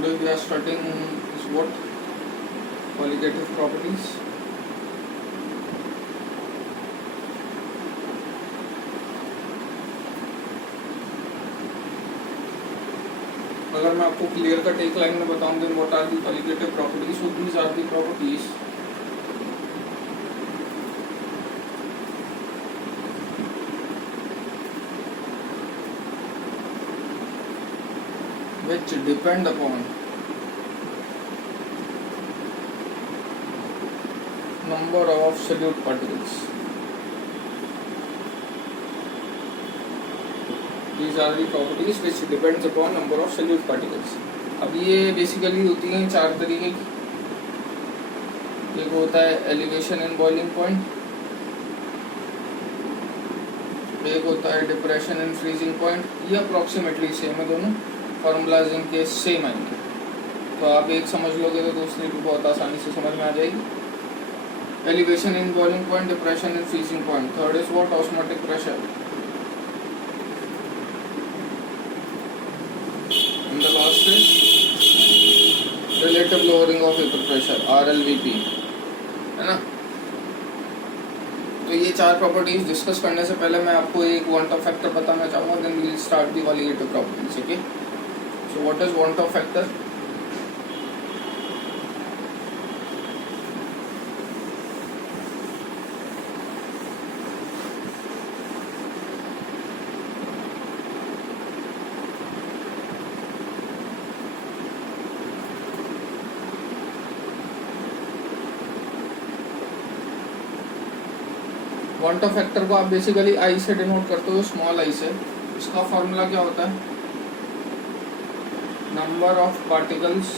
Today we are studying is what qualitative properties. अगर मैं आपको क्लियर कट एक लाइन में बताऊं then what are the qualitative properties, so these are the properties which depend upon number of solute particles. These are the properties which depends upon number of solute particles. अब ये basically होती हैं चार तरीके की. एक होता है एलिवेशन इन बॉइलिंग पॉइंट, एक होता है डिप्रेशन इन फ्रीजिंग पॉइंट. ये अप्रॉक्सीमेटली सेम है, दोनों फार्मूलाज इनके सेम आएंगे. तो आप एक समझ लोगे तो दूसरी भी बहुत आसानी से समझ में आ जाएगी. Elevation in boiling point, depression in freezing point. Third is what? Osmotic pressure. And the last is relative lowering of vapour pressure, RLVP, है ना. तो ये चार प्रॉपर्टीज डिस्कस करने से पहले मैं आपको एक वांट ऑफ फैक्टर बताना चाहूँगा, then we will start the qualitative properties. Okay, so what is want of factor? want of factor को आप बेसिकली I से डिनोट करते हो, स्मॉल i से. इसका फॉर्मूला क्या होता है? number of particles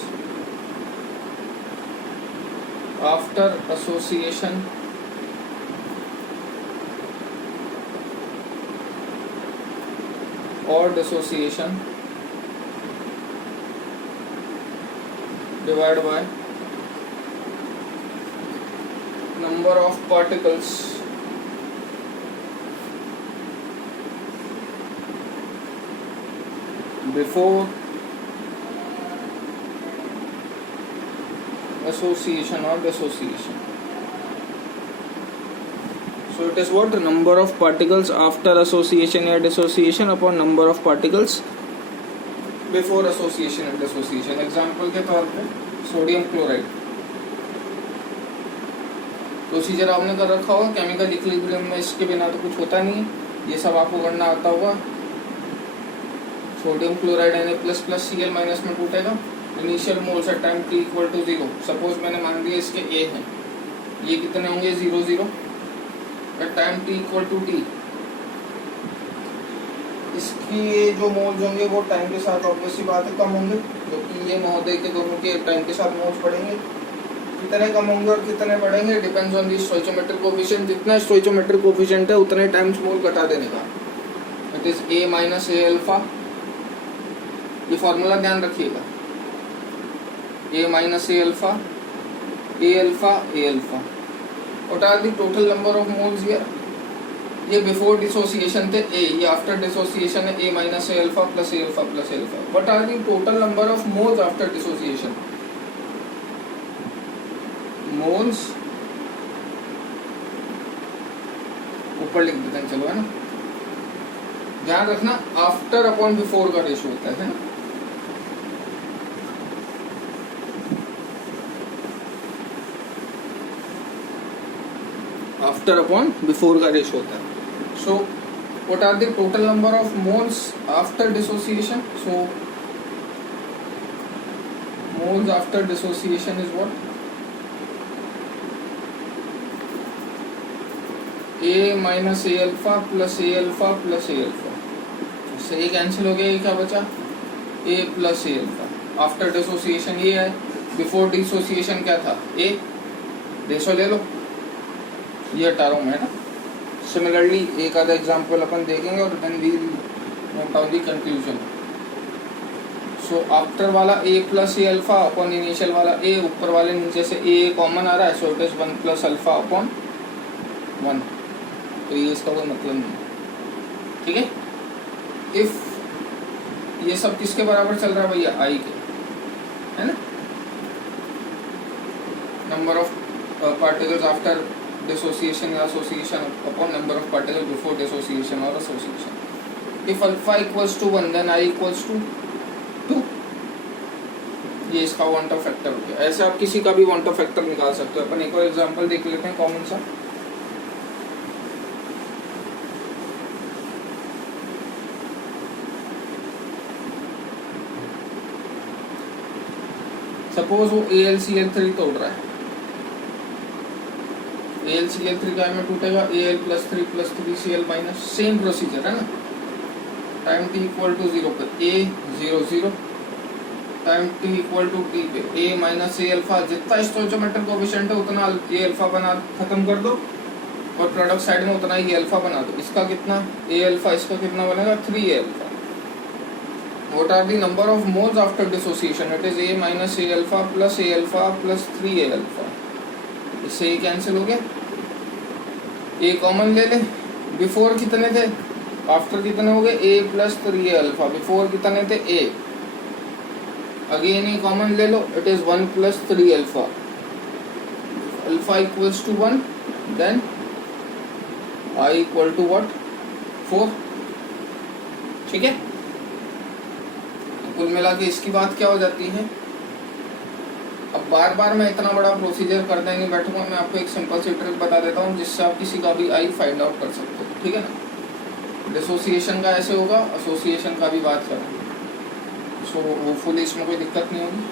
after association or dissociation divided by number of particles before association or dissociation. So it is what? Number of particles after association or dissociation upon number of particles before association and dissociation. Example के तौर पे sodium chloride. Procedure आपने कर रखा होगा chemical equilibrium में, इसके बिना तो कुछ होता नहीं है. ये सब आपको करना आता होगा. सोडियम क्लोराइड Na++Cl- में टूटेगा. Initial moles at time t equal to 0. Suppose मैंने मान दिया इसके A हैं, ये कितने होंगे? 0 0. At time t equal to t इसकी जो मोल्स होंगे वो टाइम के साथ ऑब्वियसली बात है कम होंगे, क्योंकि ये महोदय के दोनों के टाइम के साथ मोल्स बढ़ेंगे. कितने कम होंगे और कितने बढ़ेंगे डिपेंड्स ऑन द स्टोइचोमेट्रिक कोफिशिएंट. जितना स्टोइचोमेट्रिक कोफिशिएंट है उतने टाइम्स मोल घटा देने का. It is A minus A alpha. ये फॉर्मूला ध्यान रखिएगा. A minus A alpha, A alpha, A alpha. What are the total number of moles here? ये before dissociation थे A, ये after dissociation है A minus A alpha plus A alpha plus A alpha. What are the total number of moles after dissociation? Moles ऊपर लिख देते हैं, चलो, है ना. ध्यान रखना after upon before का रेशो होता है ना. आफ्टर अपॉन बिफोर का रेशो होता है. So what are the total number of moles after dissociation? So moles after dissociation is what? A minus A alpha plus A alpha plus A alpha. इससे A cancel हो गया, ये क्या बचा? A plus A alpha. After dissociation ये है, before dissociation क्या था? A. रेशो ले लो, ये हटा रहा हूँ मैं ना. सिमिलरली एक आधा एग्जाम्पल अपन देखेंगे और then we note down the conclusion. So after वाला A plus A alpha upon initial वाला A, ऊपर वाले नीचे से A कॉमन आ रहा है, so it is 1 plus alpha upon 1. तो ये इसका कोई मतलब नहीं. ठीक है. इफ ये सब किसके बराबर चल रहा है भैया? I के. है ना, number of particles after dissociation या association upon number of particles before dissociation और association. If alpha equals to 1 then I equals to 2। ये इसका वांट ऑफ फैक्टर हो गया। ऐसे आप किसी का भी वांट ऑफ फैक्टर निकाल सकते हो। अपन एक और एग्जांपल देख लेते हैं कॉमन सा। सपोज वो AlCl3 तोड़ रहा है, AlCl3 क्या में टूटेगा, Al+3+3Cl-, सेम प्रोसीजर है ना। टाइम t इक्वल टू 0 पे A 0 0, time t equal to t पे A माइनस A अल्फा, जितना स्टोइचोमेट्रिक कोएफिशिएंट है उतना A अल्फा बना खत्म कर दो और प्रोडक्ट साइड में उतना ही A अल्फा बना दो। इसका कितना A अल्फा, इसका कितना बनेगा 3A alpha. What are the number of moles after dissociation? It is A minus A alpha plus A alpha plus 3A alpha। इससे ये कैंसिल हो गया, A कॉमन ले ले। बिफोर कितने थे, आफ्टर कितने हो गए A plus 3A alpha. Before कितने थे A, अगेन A कॉमन ले लो, it is 1 plus 3 alpha. Alpha equals to 1 then I equal to what 4। ठीक है, कुल मिला के इसकी बात क्या हो जाती है। अब बार बार मैं इतना बड़ा प्रोसीजर कर देंगे बैठूंगा, मैं आपको एक सिंपल सी ट्रिक बता देता हूँ जिससे आप किसी का भी आई फाइंड आउट कर सकते हो। ठीक है ना, डिसोसिएशन का ऐसे होगा, एसोसिएशन का भी बात करें सो होपफुली इसमें कोई दिक्कत नहीं होगी।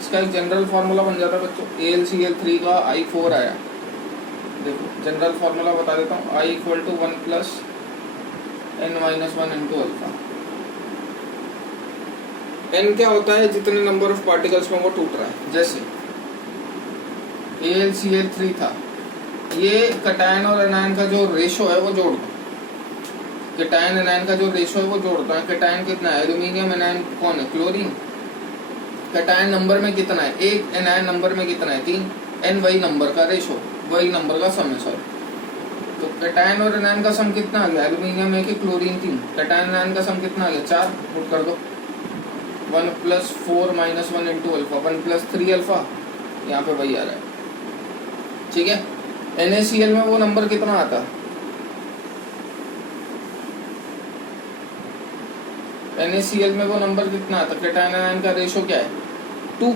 इसका एक जनरल फार्मूला बन जाता है बच्चों। AlCl3 का I4 आया, देखो जनरल फार्मूला बता देता हूँ। I equal to 1 plus n-1 into alpha. n क्या होता है, जितने नंबर ऑफ पार्टिकल्स में वो टूट रहा है। जैसे AlCl3 था, ये कटायन और एनायन का जो रेशो है वो जोड़ दो। कटायन एनायन का जो रेशो है वो जोड़ दो। कटायन कितना है, एल्यूमिनियम, एनायन कौन है, क्लोरीन। कटायन नंबर में कितना है 1, एनायन नंबर में कितना है 3, n वही नंबर का रेशो, वही नंबर का सम है सॉरी। तो कटायन और एनायन का सम कितना आ गया, एल्यूमिनियम 1, क्लोरीन 3। कटायन एनायन का सम कितना आ गया 4, पुट कर दो। 1 plus 4 minus 1 into alpha, 1 plus 3 alpha, यहाँ पे वही आ रहा है। ठीक है, NaCl में वो नंबर कितना आता, NaCl में वो नंबर कितना आता, कैटायन एनायन का रेशो क्या है 2।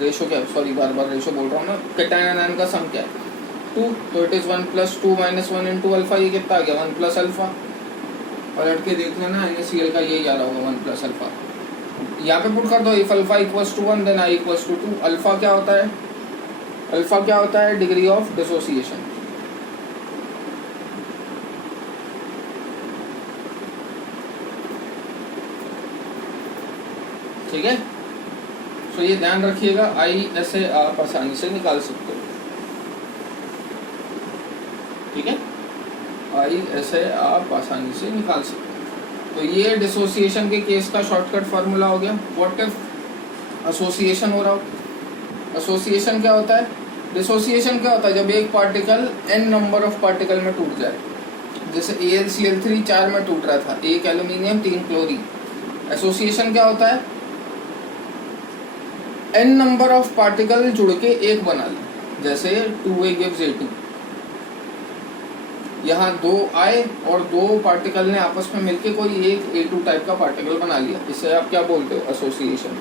रेशो क्या है, सॉरी बार बार रेशो बोल रहा हूँ ना। कैटायन एनायन का सम क्या है 2, तो it is 1 plus 2 minus 1 into alpha. ये कितना आ गया 1 प्लस अल्फा। पलट के देख लेना, NaCl का यही आ रहा होगा 1 प्लस अल्फा। यहाँ पे पुट कर दो, if alpha equals to 1 then I equals to 2। अल्फा क्या होता है, अल्फा क्या होता है, डिग्री ऑफ डिसोसिएशन। ठीक है, तो ये ध्यान रखिएगा, I ऐसे आप आसानी से निकाल सकते हो। ठीक है, I ऐसे आप आसानी से निकाल सकते हो। तो ये डिसोसिएशन के केस का शॉर्टकट फार्मूला हो गया। व्हाट इफ एसोसिएशन हो रहा हो। एसोसिएशन क्या होता है, डिसोसिएशन क्या होता है, जब एक particle n number of particle में टूट जाए। जैसे AlCl3 4 में टूट रहा था, 1 एल्यूमिनियम 3 क्लोरीन। एसोसिएशन क्या होता है, n नंबर ऑफ पार्टिकल जुड़ के एक बना ले। जैसे 2A gives A2, यहाँ 2 आए और 2 पार्टिकल ने आपस में मिलके कोई एक A2 टाइप का पार्टिकल बना लिया। इसे आप क्या बोलते हो, एसोसिएशन।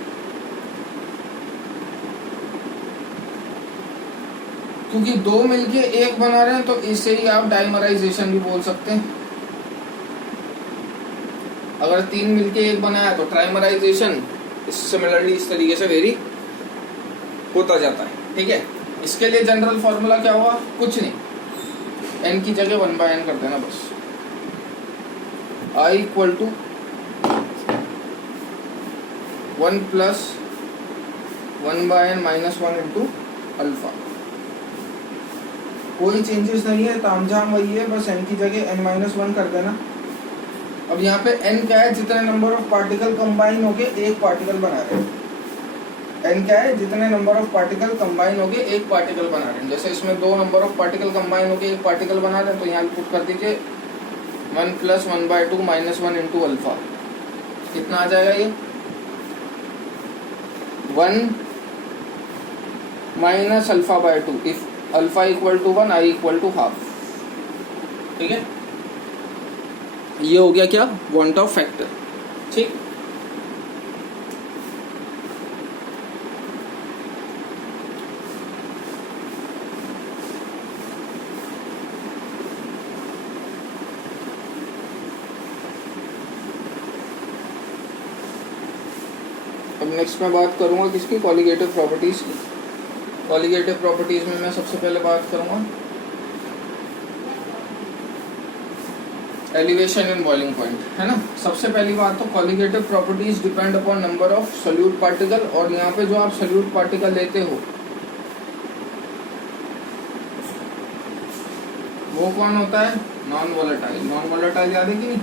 क्योंकि 2 मिलके एक बना रहे हैं तो इसे ही आप डाइमराइजेशन भी बोल सकते हैं। अगर 3 मिलके एक बनाया तो ट्राइमराइजेशन। सिमिलरली इस तरीके से वेरी होता जाता है। ठीक है, इसके लिए जनरल फॉर्मूला क्या हुआ, कुछ नहीं, n की जगह 1/n कर देना बस। I equal to 1 plus 1/n minus 1 into alpha. कोई चेंजेस नहीं है, तामझाम वही है, बस n की जगह n-1 कर देना। अब यहाँ पे n क्या है, जितने नंबर ऑफ पार्टिकल कंबाइन होके एक पार्टिकल बना रहे हैं। n क्या है, जितने नंबर ऑफ पार्टिकल कंबाइन होके एक पार्टिकल बना रहे हैं। जैसे इसमें 2 नंबर ऑफ पार्टिकल कंबाइन होके एक पार्टिकल बना रहे हैं, तो यहाँ पुट कर दीजिए 1 प्लस 1/2 माइनस 1 इंटू अल्फा। कितना आ जाएगा ये 1 minus alpha by 2 if alpha equal to 1 i equal to half. ठीक है, ये हो गया क्या, वांट ऑफ फैक्टर। ठीक, अब नेक्स्ट मैं बात करूंगा किसकी, कॉलिगेटिव प्रॉपर्टीज की। कॉलिगेटिव प्रॉपर्टीज में मैं सबसे पहले बात करूंगा एलिवेशन इन बॉइलिंग पॉइंट, है ना। सबसे पहली बात तो colligative properties depend upon number of solute particle, और यहाँ पे जो आप सोल्यूट पार्टिकल लेते हो वो कौन होता है, नॉन वोलेटाइल। नॉन वोलेटाइल याद है कि नहीं,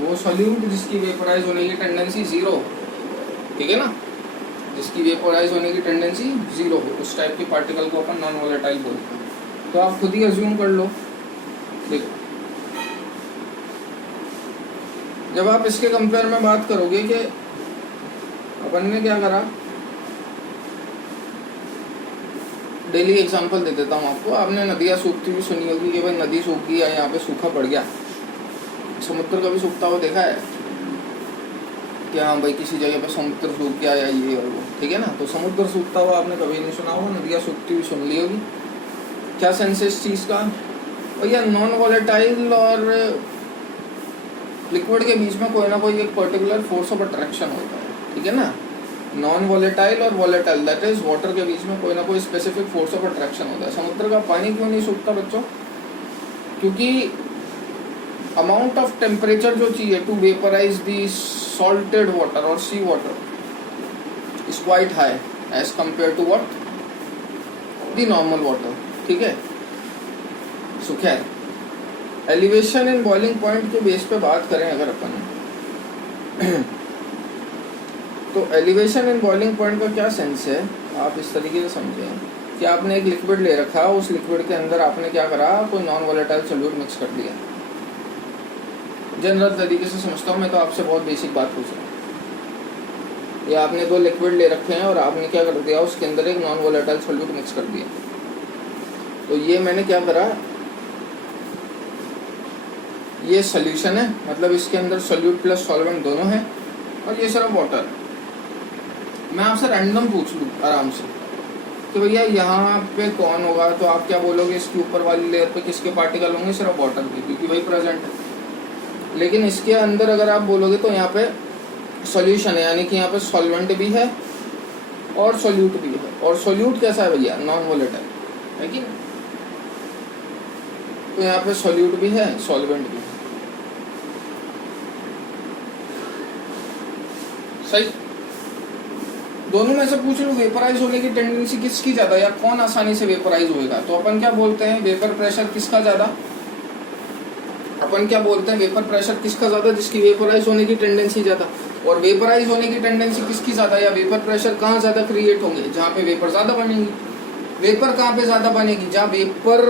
वो सोल्यूट जिसकी वेपोराइज होने की टेंडेंसी जीरो, ठीक है ना, जिसकी वेपोराइज होने की टेंडेंसी जीरो हो, उस टाइप के पार्टिकल को अपन नॉन वोलेटाइल बोलते हैं। तो आप खुद ही अज्यूम कर लो। देखो, जब आप इसके कंपेयर में बात करोगे कि अपन ने क्या करा, डेली एग्जांपल दे देता हूँ आपको। आपने नदियाँ सूखती हुई सुनी होगी कि भाई नदी सूख गई है, यहाँ पे सूखा पड़ गया। समुद्र कभी सूखता हुआ देखा है क्या, हाँ भाई किसी जगह पे समुद्र सूख गया या ये और वो, ठीक है ना। तो समुद्र सूखता हुआ आपने कभी नहीं सुना होगा, नदियाँ सूखती हुई सुन ली होगी। क्या सेंस है इस चीज़ का, भैया नॉन वॉलेटाइल और लिक्विड के बीच में कोई ना कोई एक पर्टिकुलर फोर्स ऑफ अट्रैक्शन होता है, ठीक है ना। नॉन वॉलेटाइल और वॉलेटाइल दैट इज वाटर के बीच में कोई ना कोई स्पेसिफिक फोर्स ऑफ अट्रैक्शन होता है। समुद्र का पानी क्यों नहीं सूखता बच्चों, क्योंकि अमाउंट ऑफ टेम्परेचर जो चाहिए to vaporize the salted water और sea water is quite high as compare to what, the normal water, ठीक है। सो खैर, एलिवेशन इन बॉइलिंग पॉइंट के बेस पे बात करें अगर अपन तो एलिवेशन इन बॉइलिंग पॉइंट का क्या सेंस है, आप इस तरीके से समझें कि आपने एक लिक्विड ले रखा, उस लिक्विड के अंदर आपने क्या करा, कोई नॉन वोलेटाइल सोल्यूट मिक्स कर दिया। जनरल तरीके से समझता हूँ मैं, तो आपसे बहुत बेसिक बात पूछ रहा हूँ। ये आपने दो लिक्विड ले रखे हैं और आपने क्या कर दिया, उसके अंदर एक नॉन वोलेटाइल सोल्यूट मिक्स कर दिया। तो ये मैंने क्या करा, ये सोल्यूशन है, मतलब इसके अंदर सोल्यूट प्लस सॉल्वेंट दोनों है, और ये सिर्फ वाटर। मैं आपसे रैंडम पूछ लूँ आराम से कि भैया यहाँ पे कौन होगा, तो आप क्या बोलोगे, इसके ऊपर वाली लेयर पे किसके पार्टिकल होंगे, सिर्फ वाटर के, क्योंकि वही प्रेजेंट है। लेकिन इसके अंदर अगर आप बोलोगे तो यहाँ पे सॉल्यूशन है, यानी कि यहाँ पे सॉल्वेंट भी है और सोल्यूट भी है। और सोल्यूट कैसा है भैया, नॉन वोलेटाइल है कि नहीं। तो यहाँ पे सोल्यूट भी है, सॉल्वेंट भी है, सही। दोनों में से पूछ लो वेपराइज होने की टेंडेंसी किसकी ज्यादा, या कौन आसानी से वेपराइज होएगा, तो अपन क्या बोलते हैं, वेपर प्रेशर किसका ज्यादा, अपन क्या बोलते हैं, वेपर प्रेशर किसका ज्यादा, जिसकी वेपराइज होने की टेंडेंसी ज्यादा। और वेपराइज होने की टेंडेंसी किसकी ज्यादा, या वेपर प्रेशर कहाँ ज्यादा क्रिएट होंगे, जहाँ पे वेपर ज्यादा बनेंगी। वेपर कहाँ पे ज्यादा बनेगी, जहाँ वेपर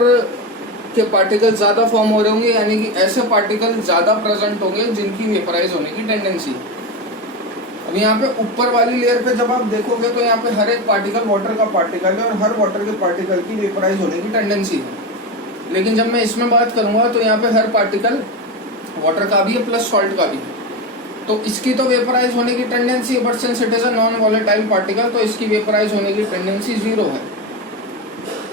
के पार्टिकल ज्यादा फॉर्म हो रहे होंगे, यानी कि ऐसे पार्टिकल ज्यादा प्रेजेंट होंगे जिनकी वेपराइज होने की टेंडेंसी है। अब यहाँ पे ऊपर वाली लेयर पे जब आप देखोगे तो यहाँ पे हर एक पार्टिकल वाटर का पार्टिकल है, और हर वाटर के पार्टिकल की वेपराइज होने की टेंडेंसी है। लेकिन जब मैं इसमें बात करूंगा तो यहाँ पे हर पार्टिकल वाटर का भी है प्लस सॉल्ट का भी है। तो इसकी तो वेपराइज होने की टेंडेंसी है, but since it is a non volatile particle, तो इसकी वेपराइज होने की टेंडेंसी जीरो है।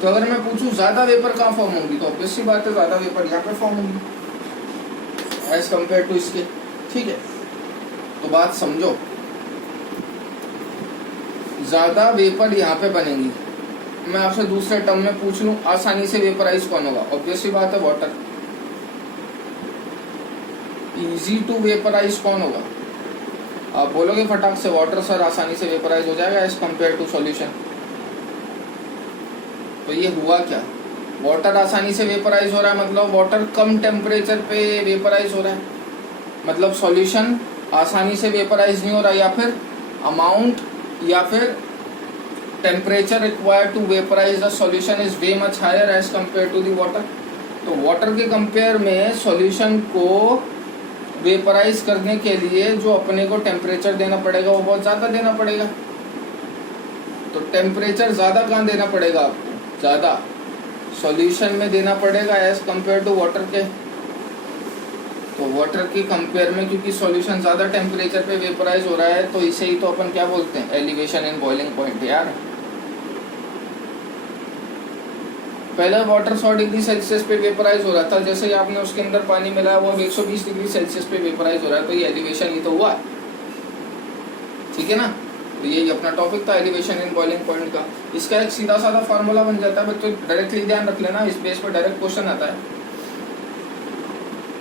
तो अगर मैं पूछूं ज्यादा वेपर कहाँ फॉर्म होगी, तो ऑब्वियस सी बात है ज्यादा वेपर यहाँ पे फॉर्म होगी एज कम्पेयर टू इसके, ठीक है। तो बात समझो, ज्यादा वेपर यहाँ पे बनेंगी। मैं आपसे दूसरे टर्म में पूछ लूं, आसानी से वेपराइज कौन होगा, ऑब्वियस सी बात है वाटर। इजी टू वेपराइज कौन होगा, आप बोलोगे फटाक से वाटर सर आसानी से वेपराइज हो जाएगा एज कम्पेयर टू सॉल्यूशन। तो ये हुआ क्या, वाटर आसानी से वेपराइज हो रहा है, मतलब वाटर कम टेम्परेचर पे वेपराइज हो रहा है, मतलब सॉल्यूशन आसानी से वेपराइज नहीं हो रहा, या फिर अमाउंट या फिर temperature required to vaporize the solution is way much higher as compare to the water. तो वाटर के कंपेयर में सॉल्यूशन को वेपराइज करने के लिए जो अपने को टेम्परेचर देना पड़ेगा वो बहुत ज़्यादा देना पड़ेगा। तो टेम्परेचर ज़्यादा कहाँ देना पड़ेगा आपको, ज़्यादा सॉल्यूशन में देना पड़ेगा एज कंपेयर टू वाटर के। तो वाटर के कंपेयर में क्योंकि सॉल्यूशन ज़्यादा टेम्परेचर पे वेपराइज हो रहा है, तो इसे ही तो अपन क्या बोलते हैं, एलिवेशन इन बॉइलिंग पॉइंट। यार पहले वाटर 100 डिग्री सेल्सियस पे वेपराइज हो रहा था, जैसे ही आपने उसके अंदर पानी मिलाया वो 120 डिग्री सेल्सियस पे वेपराइज हो रहा है, तो ये एलिवेशन ही तो हुआ, ठीक है ना। तो यही अपना टॉपिक था एलिवेशन इन बॉइलिंग पॉइंट का। इसका एक सीधा साधा फार्मूला बन जाता है बच्चों, डायरेक्टली ध्यान रख लेना, इस बेस पर डायरेक्ट क्वेश्चन आता है।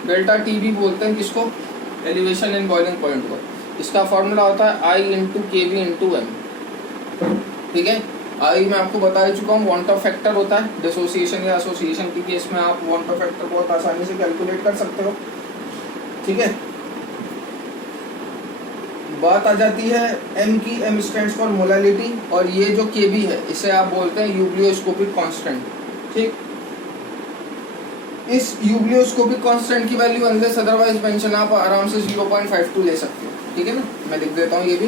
डेल्टा टी भी बोलते हैं किसको, एलिवेशन इन बॉइलिंग पॉइंट को। इसका फार्मूला होता है आई इंटू के वी इंटू एम, ठीक है। आई मैं आपको बता ही चुका हूँ, वांट ऑफ फैक्टर होता है, डिसोसिएशन या एसोसिएशन की केस में आप वांट ऑफ फैक्टर बहुत आसानी से कैलकुलेट कर सकते हो, ठीक है। बात आ जाती है एम की, एम स्टैंड्स फॉर मोलैलिटी, और ये जो के बी है इसे आप बोलते हैं यूब्लियोस्कोपिक कांस्टेंट, ठीक। इस यूब्लियोस्कोपिक कांस्टेंट की वैल्यू अनलेस अदरवाइज मेंशन आप आराम से 0.52 ले सकते हो, ठीक है ना। मैं लिख देता हूँ ये भी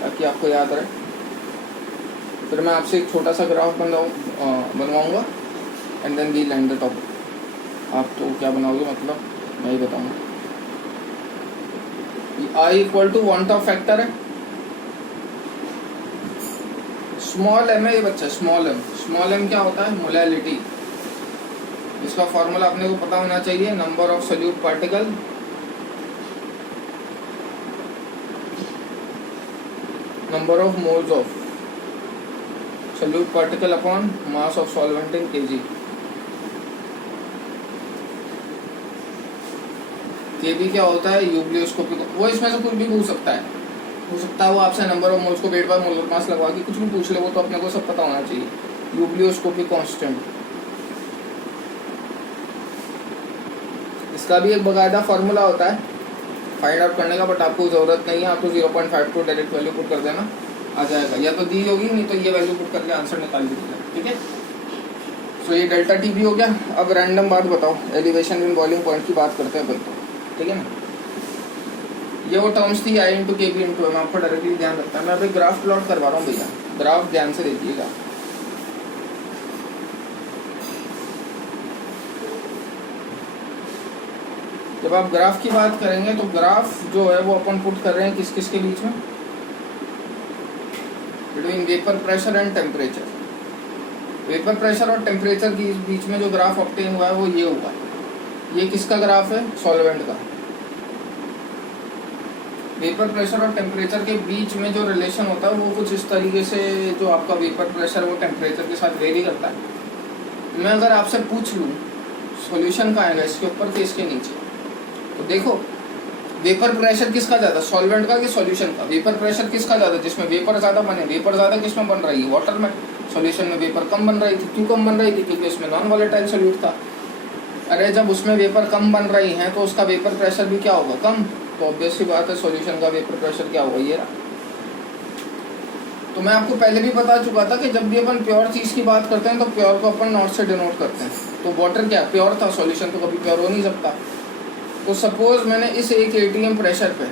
ताकि आपको याद रहे। फिर मैं आपसे एक छोटा सा ग्राफ बनवाऊंगा and then we land the topic. आप तो क्या बनाओगे, मतलब मैं ही बताऊंगा। I equal to van't Hoff factor है, स्मॉल एम है ये बच्चा, स्मॉल एम क्या होता है, मोलैलिटी। इसका फॉर्मूला अपने को पता होना चाहिए, number of solute particle number of moles of solute particle upon mass of solvent in kg. Kb क्या होता है, यूब्लियोस्कोपिक। वो इसमें से कुछ भी पूछ सकता है, वो आपसे नंबर ऑफ मोल्स को वेट बाय मोलर मास लगवा के कुछ भी पूछ ले, वो तो अपने को सब पता होना चाहिए। यूब्लियोस्कोपिक कांस्टेंट, इसका भी एक बाकायदा फार्मूला होता है फाइंड आउट करने का, बट आपको जरूरत नहीं है, आप तो 0.52 डायरेक्ट वैल्यू पुट कर देना, आ जाएगा। या तो दी होगी, नहीं तो ये वैल्यू पुट करके आंसर निकाल दीजिएगा, ठीक है। सो ये डेल्टा टी भी हो गया। अब रैंडम बात बताओ, एलिवेशन इन बॉइलिंग पॉइंट की बात करते हैं बिल्कुल, ठीक है ना। ये वो टर्म्स थी आई into K B into M, आपको डायरेक्टली ध्यान रखता है। मैं अभी ग्राफ प्लॉट करवा रहा हूँ भैया, ग्राफ ध्यान से देखिएगा। जब आप ग्राफ की बात करेंगे तो ग्राफ जो है वो अपन पुट कर रहे हैं किस किस के बीच में, between vapour pressure and temperature. Vapour pressure और टेम्परेचर के बीच में जो ग्राफ ऑब्टेन हुआ है वो ये हुआ। ये किसका ग्राफ है, सॉल्वेंट का। वेपर प्रेशर और टेम्परेचर के बीच में जो रिलेशन होता है वो कुछ इस तरीके से, जो आपका वेपर प्रेशर वो टेम्परेचर के साथ वेरी करता है। मैं अगर आपसे पूछ लूँ सॉल्यूशन का आएगा इसके ऊपर कि इसके नीचे, तो देखो वेपर प्रेशर किसका ज़्यादा, सॉल्वेंट का कि सॉल्यूशन का। वेपर प्रेशर किसका ज़्यादा, जिसमें वेपर ज़्यादा बने। वेपर ज़्यादा किसमें बन रही है, वाटर में। सॉल्यूशन में वेपर कम बन रही थी। क्यों कम बन रही थी, क्योंकि उसमें नॉन वॉलेटाइल सॉल्यूट था। अरे जब उसमें वेपर कम बन रही हैं तो उसका वेपर प्रेशर भी क्या होगा, कम। तो ऑब्वियस सी बात है सॉल्यूशन का वेपर प्रेशर क्या होगा, ये रहा। तो मैं आपको पहले भी बता चुका था कि जब भी अपन प्योर चीज़ की बात करते हैं तो प्योर को अपन नॉट से डिनोट करते हैं। तो वाटर क्या प्योर था, सॉल्यूशन तो कभी प्योर हो नहीं सकता। तो सपोज मैंने इस एक एटीएम प्रेशर पे,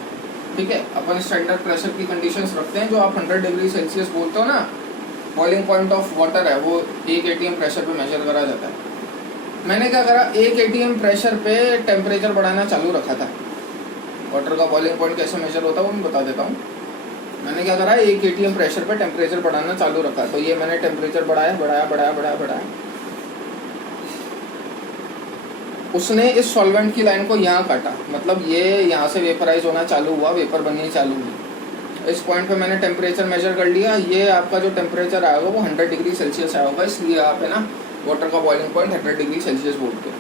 ठीक है, अपन स्टैंडर्ड प्रेशर की कंडीशंस रखते हैं जो आप 100 डिग्री सेल्सियस बोलते हो ना, बॉइलिंग पॉइंट ऑफ वाटर है वो एक एटीएम प्रेशर पे मेजर करा जाता है। मैंने क्या करा, एक एटीएम प्रेशर पे टेम्परेचर बढ़ाना चालू रखा था। वाटर का बॉइलिंग पॉइंट कैसे मेजर होता है वो मैं बता देता हूँ। मैंने क्या करा, एक एटीएम प्रेशर पे टेम्परेचर बढ़ाना चालू रखा। तो ये मैंने टेम्परेचर बढ़ाया। उसने इस सॉल्वेंट की लाइन को यहाँ काटा, मतलब ये यहाँ से वेपराइज होना चालू हुआ, वेपर बननी चालू हुई। इस पॉइंट पे मैंने टेम्परेचर मेजर कर लिया। ये आपका जो टेम्परेचर आएगा वो 100 डिग्री सेल्सियस आएगा, इसलिए आप है ना वाटर का बॉइलिंग पॉइंट 100 डिग्री सेल्सियस बोलते हैं।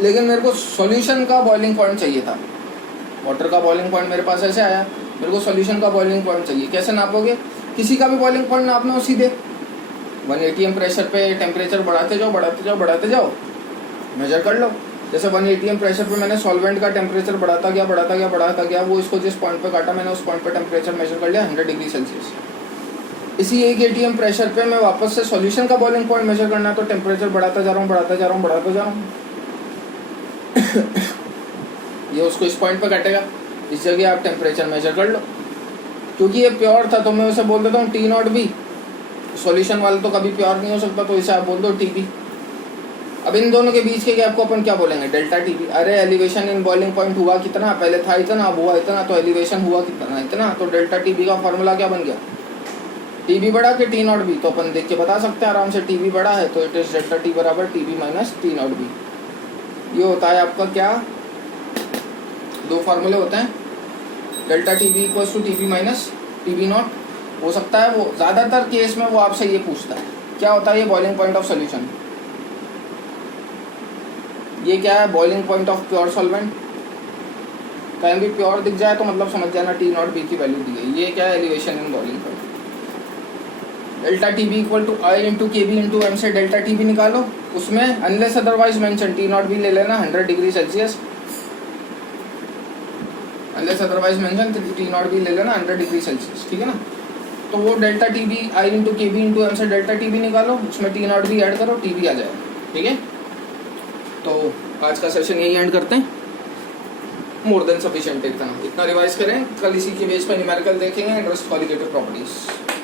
लेकिन मेरे को सॉल्यूशन का बॉइलिंग पॉइंट चाहिए था। वाटर का बॉइलिंग पॉइंट मेरे पास ऐसे आया, मेरे को सॉल्यूशन का बॉइलिंग पॉइंट चाहिए। कैसे नापोगे, किसी का भी बॉइलिंग पॉइंट नापना हो सीधे 1 एटीएम प्रेशर पे टेम्परेचर बढ़ाते जाओ, मेजर कर लो। जैसे 1 एटीएम प्रेशर पे मैंने सॉल्वेंट का टेम्परेचर बढ़ाता गया, वो इसको जिस पॉइंट पे काटा मैंने उस पॉइंट पे टेम्परेचर मेजर कर लिया 100 डिग्री सेल्सियस। इसी 1 एटीएम प्रेशर पे मैं वापस से सॉल्यूशन का बॉइलिंग पॉइंट मेजर करना, तो टेम्परेचर बढ़ाता जा रहा हूँ। ये उसको इस पॉइंट पे काटेगा, इस जगह आप टेम्परेचर मेजर कर लो। क्योंकि ये प्योर था तो मैं उसे बोल देता हूँ टी नॉट बी। सॉल्यूशन वाला तो कभी प्योर नहीं हो सकता, तो इसे आप बोल दो टी बी। अब इन दोनों के बीच के गैप को अपन क्या बोलेंगे, डेल्टा टी बी। अरे एलिवेशन इन बॉइलिंग पॉइंट हुआ कितना, पहले था इतना, अब हुआ इतना, तो एलिवेशन हुआ कितना, इतना, तो डेल्टा टी बी का फॉर्मूला क्या बन गया, टी बी बड़ा कि टी नॉट बी। तो अपन देख के बता सकते हैं आराम से, टी बी बड़ा है तो इट इज डेल्टा टी बराबर T B minus T not B. ये होता है आपका क्या, दो फार्मूले होते हैं, delta T B equals to T B minus T B not. हो सकता है वो ज़्यादातर केस में वो आपसे ये पूछता है क्या होता है ये बॉइलिंग पॉइंट ऑफ सोल्यूशन, ये क्या है boiling point of pure solvent. कहीं भी प्योर दिख जाए तो मतलब समझ जाना टी नॉट बी की वैल्यू दी गई। ये क्या है elevation in boiling point. Delta T B equal to i into K B into m से डेल्टा टी बी निकालो, उसमें unless otherwise mention T not B ले लेना 100 degree Celsius, unless otherwise mention T not B ले लेना 100 degree Celsius, ठीक है ना। तो वो delta T B i into K B into m से डेल्टा टी बी निकालो, उसमें टी नॉट बी ऐड करो, टी बी आ जाएगा, ठीक है। तो आज का सेशन यही एंड करते हैं, मोर देन सफिशिएंट इतना रिवाइज करें, कल इसी के बेस पर न्यूमेरिकल देखेंगे एंड रेस्ट क्वालिटेटिव प्रॉपर्टीज।